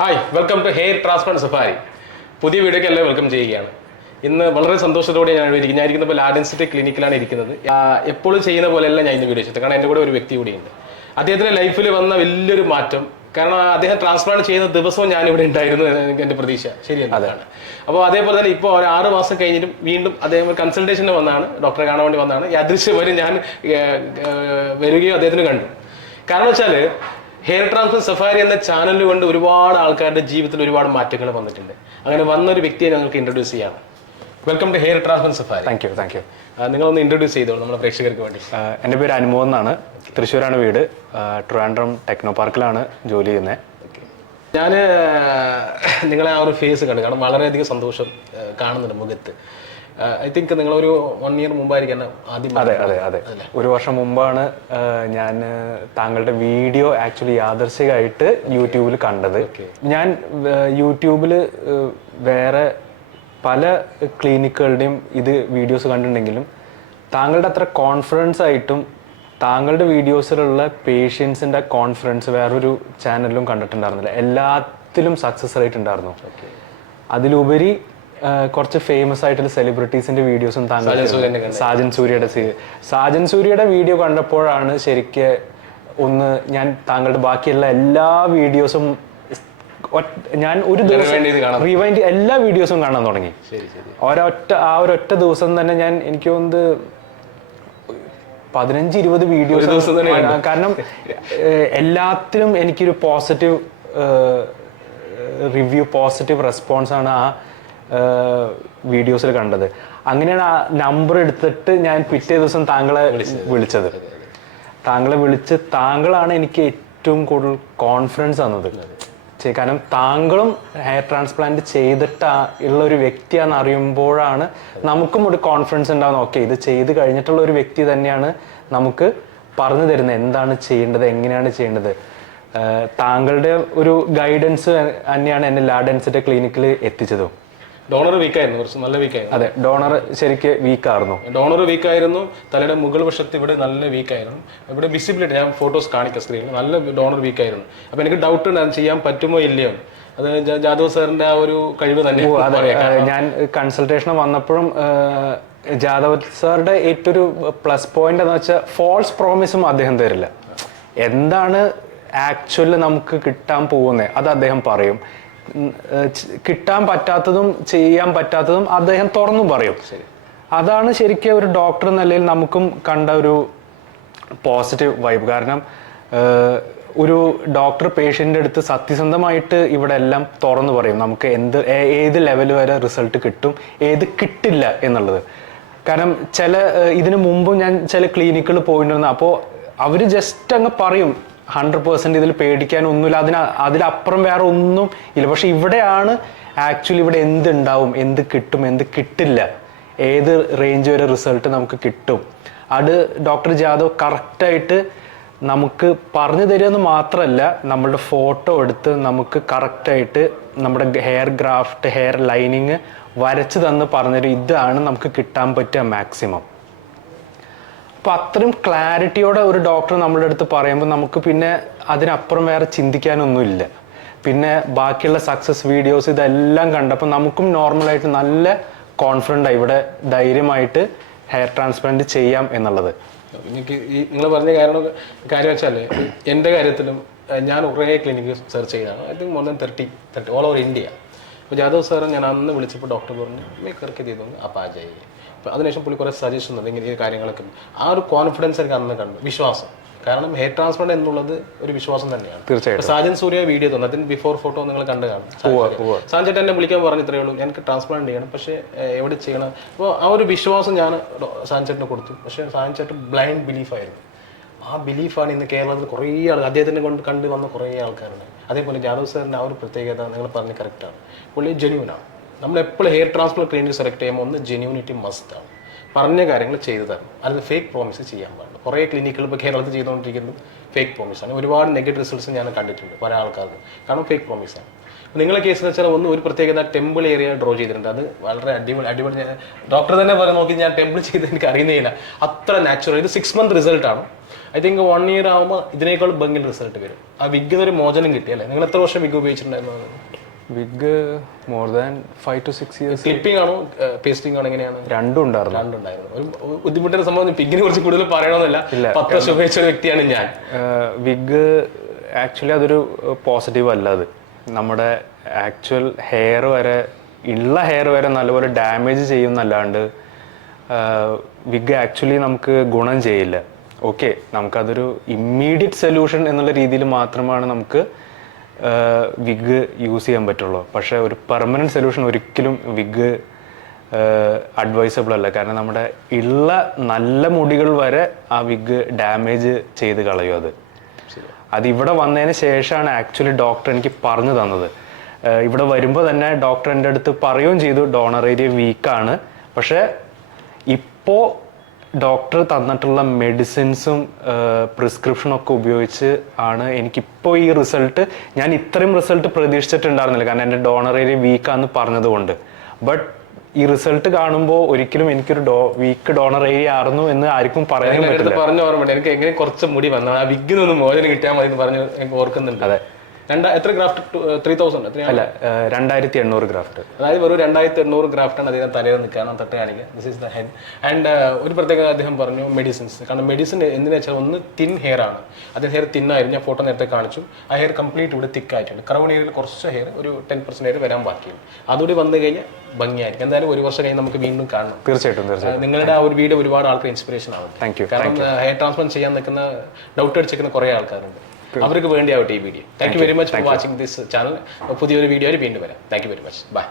Hi welcome to hair transplant safari. പുതിയ വീഡിയോക്ക് എല്ലാം വെൽക്കം ചെയ്യുകയാണ്. ഇന്ന് വളരെ സന്തോഷത്തോടെ ഞാൻ ഇരിക്കുന്നത് ലാഡൻസിറ്റി ക്ലിനിക്കിലാണ് ഇരിക്കുന്നത്. എപ്പോഴും ചെയ്യുന്ന പോലെയല്ല ഞാൻ ഇന്ന് വീഡിയോ ചെയ്തത്. കാരണം എൻ്റെ കൂടെ ഒരു വ്യക്തി കൂടിയുണ്ട്. അദ്ദേഹത്തിൻ്റെ ലൈഫിൽ വന്ന വലിയൊരു മാറ്റം. കാരണം അദ്ദേഹം ട്രാൻസ്പ്ലാന്റ് ചെയ്യുന്ന ദിവസവും ഞാനിവിടെ ഉണ്ടായിരുന്നു എൻ്റെ പ്രതീക്ഷ ശരിയാണ്. അതാണ്. അപ്പോൾ അതേപോലെ തന്നെ ഇപ്പോൾ ഒരു 6 മാസം കഴിഞ്ഞിട്ടും വീണ്ടും അദ്ദേഹം കൺസൾട്ടേഷന് വന്നതാണ്, ഡോക്ടറെ കാണാൻ വേണ്ടി വന്നതാണ്. യാദൃശ്യം ഞാൻ വരികയും അദ്ദേഹത്തിന് കണ്ടു. കാരണം വെച്ചാൽ ഹെയർ ട്രാൻസ്പ്ലാന്റ് സഫാരി എന്ന ചാനൽ കൊണ്ട് ഒരുപാട് ആൾക്കാരുടെ ജീവിതത്തിൽ ഒരുപാട് മാറ്റങ്ങൾ വന്നിട്ടുണ്ട്. അങ്ങനെ വന്നൊരു വ്യക്തിയെ ഞങ്ങൾക്ക് ഇൻട്രൊഡ്യൂസ് ചെയ്യാം. Welcome to hair transplant safari. Thank you. നിങ്ങളൊന്ന് ഇൻട്രൊഡ്യൂസ് ചെയ്തോളൂ നമ്മുടെ പ്രേക്ഷകർക്ക് വേണ്ടി. എൻ്റെ പേര് അനുമോദ് എന്നാണ്. തൃശ്ശൂരാണ് വീട്. ട്രിവാൻഡ്രം ടെക്നോ പാർക്കിലാണ് ജോലി ചെയ്യുന്നത്. ഞാൻ നിങ്ങളെ ആ ഒരു ഫേസ് കണ്ടു. കാരണം വളരെയധികം സന്തോഷം കാണുന്നുണ്ട് മുഖത്ത്. ഐ തിങ്ക് നിങ്ങളൊരു 1 year മുമ്പായിരിക്കും ആദ്യം. അതെ. 1 വർഷം മുമ്പാണ് ഞാൻ താങ്കളുടെ വീഡിയോ ആക്ച്വലി യാദർശികമായിട്ട് യൂട്യൂബിൽ കണ്ടത്. ഞാൻ യൂട്യൂബിൽ വേറെ പല ക്ലിനിക്കുകളുടെയും വീഡിയോസ് കണ്ടിട്ടുണ്ടെങ്കിലും താങ്കളുടെ അത്ര കോൺഫിഡൻസ് ആയിട്ടും താങ്കളുടെ വീഡിയോസിലുള്ള പേഷ്യൻസിൻ്റെ കോൺഫിഡൻസ് വേറൊരു ചാനലിലും കണ്ടിട്ടുണ്ടായിരുന്നില്ല. എല്ലാത്തിലും സക്സസ് റേറ്റ് ഉണ്ടായിരുന്നു. അതിലുപരി കുറച്ച് ഫേമസ് ആയിട്ടുള്ള സെലിബ്രിറ്റീസിന്റെ വീഡിയോസും താങ്കൾ സാജൻ സൂര്യയുടെ വീഡിയോ കണ്ടപ്പോഴാണ് ശരിക്ക് ഞാൻ താങ്കളുടെ ബാക്കിയുള്ള എല്ലാ വീഡിയോസും ഞാൻ ഒരു ദിവസം റിവൈൻഡ് എല്ലാ വീഡിയോസും കാണാൻ തുടങ്ങി. ഒരൊറ്റ ദിവസം തന്നെ എനിക്ക് തോന്നുന്നത് 15-20 വീഡിയോസ്. കാരണം എല്ലാത്തിലും എനിക്കൊരു പോസിറ്റീവ് റിവ്യൂ, പോസിറ്റീവ് റെസ്പോൺസ് ആണ് ആ വീഡിയോസിൽ കണ്ടത്. അങ്ങനെയാണ് ആ നമ്പർ എടുത്തിട്ട് ഞാൻ പിറ്റേ ദിവസം താങ്കളെ വിളിച്ചത്. താങ്കളാണ് എനിക്ക് ഏറ്റവും കൂടുതൽ കോൺഫിഡൻസ് തന്നത്. കാരണം താങ്കളും ഹെയർ ട്രാൻസ്പ്ലാന്റ് ചെയ്തിട്ട് ഉള്ള ഒരു വ്യക്തിയാണെന്ന് അറിയുമ്പോഴാണ് നമുക്കും ഒരു കോൺഫിഡൻസ് ഉണ്ടാവുന്നത്. ഓക്കെ, ഇത് ചെയ്ത് കഴിഞ്ഞിട്ടുള്ള ഒരു വ്യക്തി തന്നെയാണ് നമുക്ക് പറഞ്ഞു തരുന്നത് എന്താണ് ചെയ്യേണ്ടത്, എങ്ങനെയാണ് ചെയ്യേണ്ടത്. താങ്കളുടെ ഒരു ഗൈഡൻസ് തന്നെയാണ് എന്നെ ലാഡൻസിറ്റി ക്ലിനിക്കിൽ എത്തിച്ചതും. ഡോണർ വീക്കായിരുന്നു, കുറച്ച് നല്ല വീക്കായിരുന്നു. അതെ, ഡോണർ ശരിക്ക് വീക്കായിരുന്നു. ഡോണർ വീക്കായിരുന്നു. തലയുടെ മുകൾ വശത്ത് ഇവിടെ നല്ല വീക്കായിരുന്നു. ഇവിടെ വിസിബിലിറ്റി ഞാൻ ഫോട്ടോസ് കാണിക്കാം സ്ക്രീനിൽ. നല്ല ഡോണർ വീക്കായിരുന്നു. അപ്പൊ എനിക്ക് ഡൗട്ട് ഉണ്ട് അത് ചെയ്യാൻ പറ്റുമോ ഇല്ലയോ. അത് ജാദവ് സാറിന്റെ ആ ഒരു കഴിവ് തന്നെ. ഞാൻ കൺസൾട്ടേഷൻ വന്നപ്പോഴും ജാദവ് സാറുടെ ഏറ്റൊരു പ്ലസ് പോയിന്റ് എന്ന് വെച്ചാൽ ഫോൾസ് പ്രോമിസും അദ്ദേഹം തരില്ല. എന്താണ് ആക്ച്വലി നമുക്ക് കിട്ടാൻ പോകുന്നത് അത് അദ്ദേഹം പറയും. കിട്ടാൻ പറ്റാത്തതും ചെയ്യാൻ പറ്റാത്തതും അദ്ദേഹം തുറന്നു പറയും. അതാണ് ശരിക്കും ഒരു ഡോക്ടർ എന്ന നിലയിൽ നമുക്കും കണ്ട ഒരു പോസിറ്റീവ് വൈബ്. കാരണം ഒരു ഡോക്ടർ പേഷ്യൻ്റെ അടുത്ത് സത്യസന്ധമായിട്ട് ഇവിടെ എല്ലാം തുറന്നു പറയും. നമുക്ക് ഏത് ലെവൽ വരെ റിസൾട്ട് കിട്ടും, ഏത് കിട്ടില്ല എന്നുള്ളത്. കാരണം ഇതിനു മുമ്പും ഞാൻ ചില ക്ലിനിക്കുകൾ പോയിട്ടുണ്ടായിരുന്നു. അപ്പോൾ അവർ ജസ്റ്റ് അങ്ങ് പറയും 100% ഇതിൽ പേടിക്കാനൊന്നുമില്ല, അതിലപ്പുറം വേറെ ഒന്നും ഇല്ല. പക്ഷെ ഇവിടെയാണ് ആക്ച്വലി ഇവിടെ എന്തുണ്ടാവും, എന്ത് കിട്ടും, എന്ത് കിട്ടില്ല, ഏത് റേഞ്ച് വരെ റിസൾട്ട് നമുക്ക് കിട്ടും. അത് ഡോക്ടർ ജാദവ് കറക്റ്റായിട്ട് നമുക്ക് പറഞ്ഞു തരുമെന്ന് മാത്രമല്ല, നമ്മളുടെ ഫോട്ടോ എടുത്ത് നമുക്ക് കറക്റ്റായിട്ട് നമ്മുടെ ഹെയർ ഗ്രാഫ്റ്റ്, ഹെയർ ലൈനിങ് വരച്ച് തന്ന് പറഞ്ഞുതരും ഇതാണ് നമുക്ക് കിട്ടാൻ പറ്റുക മാക്സിമം. അപ്പോൾ അത്രയും ക്ലാരിറ്റിയോടെ ഒരു ഡോക്ടർ നമ്മളുടെ അടുത്ത് പറയുമ്പോൾ നമുക്ക് പിന്നെ അതിനപ്പുറം വേറെ ചിന്തിക്കാനൊന്നുമില്ല. പിന്നെ ബാക്കിയുള്ള സക്സസ് വീഡിയോസ് ഇതെല്ലാം കണ്ടപ്പോൾ നമുക്കും നോർമലായിട്ട് നല്ല കോൺഫിഡൻ്റ് ആയി ഇവിടെ ധൈര്യമായിട്ട് ഹെയർ ട്രാൻസ്പ്ലാന്റ് ചെയ്യാം എന്നുള്ളത്. എനിക്ക് നിങ്ങൾ പറഞ്ഞ കാര്യം വെച്ചാൽ എൻ്റെ കാര്യത്തിലും ഞാൻ കുറേ ക്ലിനിക്ക് സെർച്ച് ചെയ്തതാണ്. I think more than 30 all over India. അപ്പോൾ ജാദവ് സാറ് ഞാൻ അന്ന് വിളിച്ചപ്പോൾ ഡോക്ടർ പറഞ്ഞു മേ കറക്കെ ചെയ്തു അപ്പോൾ ആ ജായി. അപ്പോൾ അതിനുശേഷം പുള്ളി കുറേ സജഷൻ ഉണ്ട് ഇങ്ങനെ കാര്യങ്ങളൊക്കെ. ആ ഒരു കോൺഫിഡൻസ് എനിക്ക് അന്ന് കണ്ടു, വിശ്വാസം. കാരണം ഹെയർ ട്രാൻസ്പ്ലാന്റ് എന്നുള്ളത് ഒരു വിശ്വാസം തന്നെയാണ്. തീർച്ചയായിട്ടും. സാജൻ സൂര്യ വീഡിയോ തന്നു, അതിന് ബിഫോർ ഫോട്ടോ നിങ്ങൾ കണ്ടു കാണും. സാഞ്ചേട്ടൻ എന്നെ വിളിക്കാൻ പറഞ്ഞു ഇത്രയേ ഉള്ളൂ, എനിക്ക് ട്രാൻസ്പ്ലാന്റ് ചെയ്യണം, പക്ഷേ എവിടെ ചെയ്യണം. അപ്പോൾ ആ ഒരു വിശ്വാസം ഞാൻ സാഞ്ചേട്ടന് കൊടുത്തു. പക്ഷേ സാഞ്ചേട്ടൻ ബ്ലൈൻഡ് ബിലീഫായിരുന്നു. ആ ബിലീഫാണ് ഇന്ന് കേരളത്തിൽ കുറേ ആൾ അദ്ദേഹത്തിനെ കണ്ടു വന്ന കുറേ ആൾക്കാരുണ്ട്. അതേപോലെ ജാദവ് സാറിൻ്റെ ആ ഒരു പ്രത്യേകത നിങ്ങൾ പറഞ്ഞ് കറക്റ്റാണ്. പുള്ളി ജെന്യൂനാണ്. നമ്മളെപ്പോഴും ഹെയർ ട്രാൻസ്പ്ലാന്റ് ക്ലിനിക് സെലക്ട് ചെയ്യുമ്പോൾ ഒന്ന് ജെന്യൂനിറ്റി മസ്റ്റാണ്. പറഞ്ഞ കാര്യങ്ങൾ ചെയ്തു തരണം, അത് ഫേക്ക് പ്രോമിസ് ചെയ്യാൻ പാടില്ല. കുറേ ക്ലിനിക്കുകൾ ഇപ്പോൾ കേരളത്തിൽ ചെയ്തുകൊണ്ടിരിക്കുന്നത് ഫേക്ക് പ്രോമിസാണ്. ഒരുപാട് നെഗറ്റീവ് റിസൾട്ട്സ് ഞാൻ കണ്ടിട്ടുണ്ട് പല ആൾക്കാർക്ക്. കാരണം ഫേക്ക് പ്രോമിസാണ്. നിങ്ങളെ കേസ് എന്ന് വെച്ചാൽ ഒരു പ്രത്യേകത ടെമ്പിൾ ഏരിയ ഡ്രോ ചെയ്തിട്ടുണ്ട്. അത് വളരെ അടിപൊളി ഡോക്ടർ തന്നെ നോക്കി ഞാൻ ടെമ്പിൾ ചെയ്ത് എനിക്ക് അറിയുന്നില്ല, അത്ര നാച്ചുറൽ. ഇത് 6 month റിസൾട്ടാണ്. ഐ തിങ്ക് 1 ഇയർ ആകുമ്പോൾ ഇതിനേക്കാൾ ഭംഗിയിൽ റിസൾട്ട് വരും. ആ വിഗ് ഒരു മോചനം കിട്ടിയല്ലേ? നിങ്ങൾ എത്ര വർഷം വിഗ് ഉപയോഗിച്ചിട്ടുണ്ടായിരുന്നു? Wig more than 5 to 6 years. Clipping ആണോ പേസ്റ്റിംഗ് ആണോ എങ്ങനെയാണ്? രണ്ടും ഉണ്ടായിരുന്നു. രണ്ടുണ്ടായിരുന്നു. ഒരു ബുദ്ധിമുട്ടുന്ന സംഭവം പിഗിനെ കുറിച്ച് കൂടുതൽ പറയണമെന്നില്ല, 10 വർഷം ഉപയോഗിച്ച ഒരു വ്യക്തിയാണ് ഞാൻ. വിഗ് ആക്ച്വലി അതൊരു പോസിറ്റീവ് അല്ല. അത് നമ്മുടെ ആക്ച്വൽ ഹെയർ വരെ നല്ലപോലെ ഡാമേജ് ചെയ്യുന്നല്ലാണ്ട് വിഗ് ആക്ച്വലി നമുക്ക് ഗുണം ചെയ്യില്ല. ഓക്കെ, നമുക്കതൊരു ഇമ്മീഡിയറ്റ് സൊല്യൂഷൻ എന്നുള്ള രീതിയിൽ മാത്രമാണ് നമുക്ക് വിഗ് യൂസ് ചെയ്യാൻ പറ്റുള്ളൂ. പക്ഷേ ഒരു പെർമനൻറ്റ് സൊല്യൂഷൻ ഒരിക്കലും വിഗ് അഡ്വൈസബിൾ അല്ല. കാരണം നമ്മുടെ ഉള്ള നല്ല മുടികൾ വരെ ആ വിഗ് ഡാമേജ് ചെയ്ത് കളയും. അതിവിടെ വന്നതിന് ശേഷമാണ് ആക്ച്വലി ഡോക്ടർ എനിക്ക് പറഞ്ഞു തന്നത്. ഇവിടെ വരുമ്പോൾ തന്നെ ഡോക്ടർ എൻ്റെ അടുത്ത് പറയുകയും ചെയ്തു ഡോണർ ഏരിയ വീക്കാണ്. പക്ഷേ ഇപ്പോൾ ഡോക്ടർ തന്നിട്ടുള്ള മെഡിസിൻസും പ്രിസ്ക്രിപ്ഷനും ഒക്കെ ഉപയോഗിച്ച് ആണ് എനിക്കിപ്പോൾ ഈ റിസൾട്ട്, ഞാൻ ഇത്രയും റിസൾട്ട് പ്രതീക്ഷിച്ചിട്ടുണ്ടായിരുന്നില്ല. കാരണം എൻ്റെ ഡോണർ ഏരിയ വീക്കാന്ന് പറഞ്ഞതുകൊണ്ട്. ബട്ട് ഈ റിസൾട്ട് കാണുമ്പോൾ ഒരിക്കലും എനിക്കൊരു വീക്ക് ഡോണർ ഏരിയ ആയിരുന്നു എന്ന് ആർക്കും പറയാൻ പറ്റില്ല. പറഞ്ഞ ഓർമ്മ എനിക്ക് എങ്ങനെ കുറച്ച് മുടി വന്നു, ആ വിഗിൽ നിന്ന് മോചനം കിട്ടിയാൽ മതി എന്ന് പറഞ്ഞ് എനിക്ക് ഓർക്കുന്നുണ്ട്. അതെ, എത്ര ഗ്രാഫ്റ്റ്? 3000 അല്ല 2800 ഗ്രാഫ്റ്റ്. അതായത് ഒരു 2800 ഗ്രാഫ്റ്റാണ് അദ്ദേഹം തലയിൽ നിൽക്കാൻ തൊട്ട് കാണിക്കുക. This is the head. And ഒരു പ്രത്യേക അദ്ദേഹം പറഞ്ഞു മെഡിസിൻസ്. കാരണം മെഡിസിൻ എന്തിനാ വെച്ചാൽ ഒന്ന് തിൻ ഹെയർ ആണ്. അദ്ദേഹം ഹെയർ തിന്നായിരുന്നു, ഞാൻ ഫോട്ടോ നേരത്തെ കാണിച്ചു. ആ ഹെയർ കംപ്ലീറ്റ് ഇവിടെ തിക്കായിട്ടുണ്ട്. ക്രൗൺ ഏരിയയിൽ കുറച്ച് ഹെയർ, ഒരു 10% വരാൻ ബാക്കിയുണ്ട്. അതുകൂടി വന്നു കഴിഞ്ഞാൽ ഭംഗിയായിരിക്കും. എന്തായാലും ഒരു വർഷം കഴിഞ്ഞ് നമുക്ക് വീണ്ടും കാണണം. തീർച്ചയായിട്ടും. നിങ്ങളുടെ ആ ഒരു വീഡിയോ ഒരുപാട് ആൾക്ക് ഇൻസ്പിറേഷൻ ആവും. കാരണം ഹെയർ ട്രാൻസ്പ്ലാന്റ് ചെയ്യാൻ നിൽക്കുന്ന ഡൗട്ട് അടിച്ചിരിക്കുന്ന കുറേ ആൾക്കാരുണ്ട്. അവർക്ക് വേണ്ടിയാവട്ടെ ഈ video. Thank you very much for watching this channel. പുതിയൊരു വീഡിയോയിൽ വീണ്ടും വരാം. Thank you very much. By.